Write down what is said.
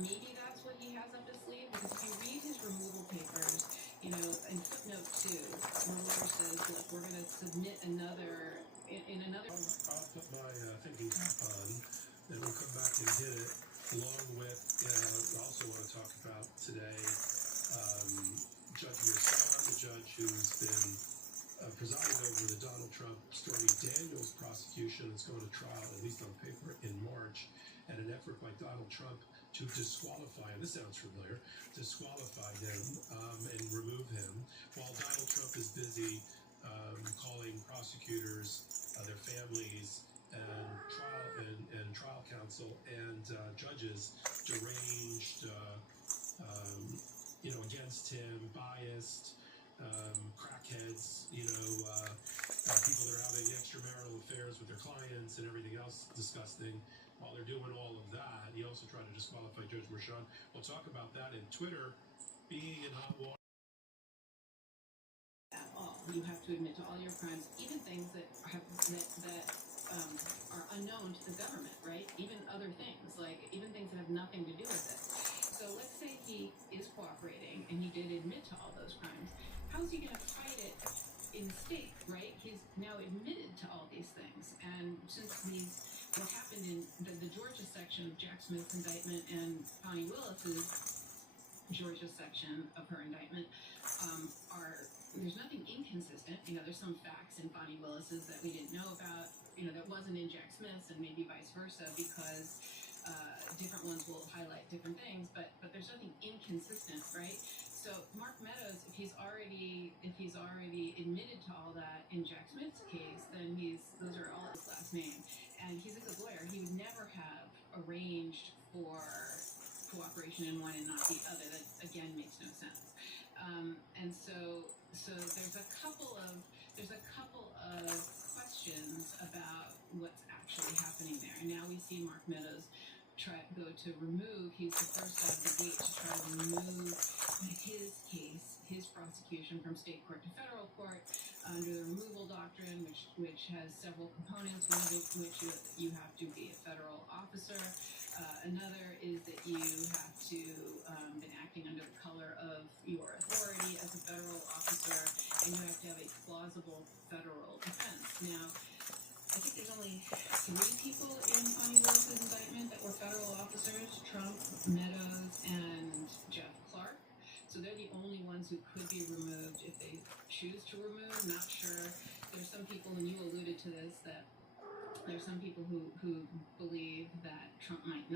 maybe that's what he has up his sleeve, because if you read his removal papers, in footnote 2, Mueller says, look, we're going to submit another, in another... I'll put my thinking cap on, and we'll come back and hit it, along with, I also want to talk about today, Judge Merchan, the judge who's been presiding over the Donald Trump Stormy Daniels prosecution that's going to trial, at least on paper, in March, and an effort by Donald Trump to disqualify, and this sounds familiar, disqualify him and remove him, while Donald Trump is busy calling prosecutors, their families, and trial counsel and judges deranged, against him, biased, crackheads, people that are having extramarital affairs with their clients and everything else disgusting. While they're doing all of that, he also tried to disqualify Judge Merchan. We'll talk about that in Twitter being in hot water. At all. You have to admit to all your crimes, even things that are unknown to the government, right? Even other things, like even things that have nothing to do with it. So let's say he is cooperating and he did admit to all those crimes. How is he going to fight it in state, right? He's now admitted to all these things. And since what happened in the Georgia section of Jack Smith's indictment and Fani Willis's Georgia section of her indictment there's nothing inconsistent. There's some facts in Fani Willis's that we didn't know about, that wasn't in Jack Smith's, and maybe vice versa, because different ones will highlight different things, but there's nothing inconsistent, right? So Mark Meadows, if he's already admitted to all that in Jack Smith's case, then those are all his last name, and he's a good lawyer. He would never have arranged for cooperation in one and not the other. That again makes no sense. And so there's a couple of questions about what's actually happening there. And now we see Mark Meadows go to remove. He's the first out of the gate to try to remove his prosecution from state court to federal court under the removal doctrine, which has several components. One of which you have to be a federal officer. Another is that you have to been acting under the color of your authority as a federal officer, and you have to have a plausible federal defense. Now, I think there's only 3 people in Fani Willis's indictment that were federal officers: Trump, Meadows, and Jeff Clark. So they're the only ones who could be removed if they choose to remove. Not sure. There's some people, and you alluded to this, that there's some people who believe that Trump might not.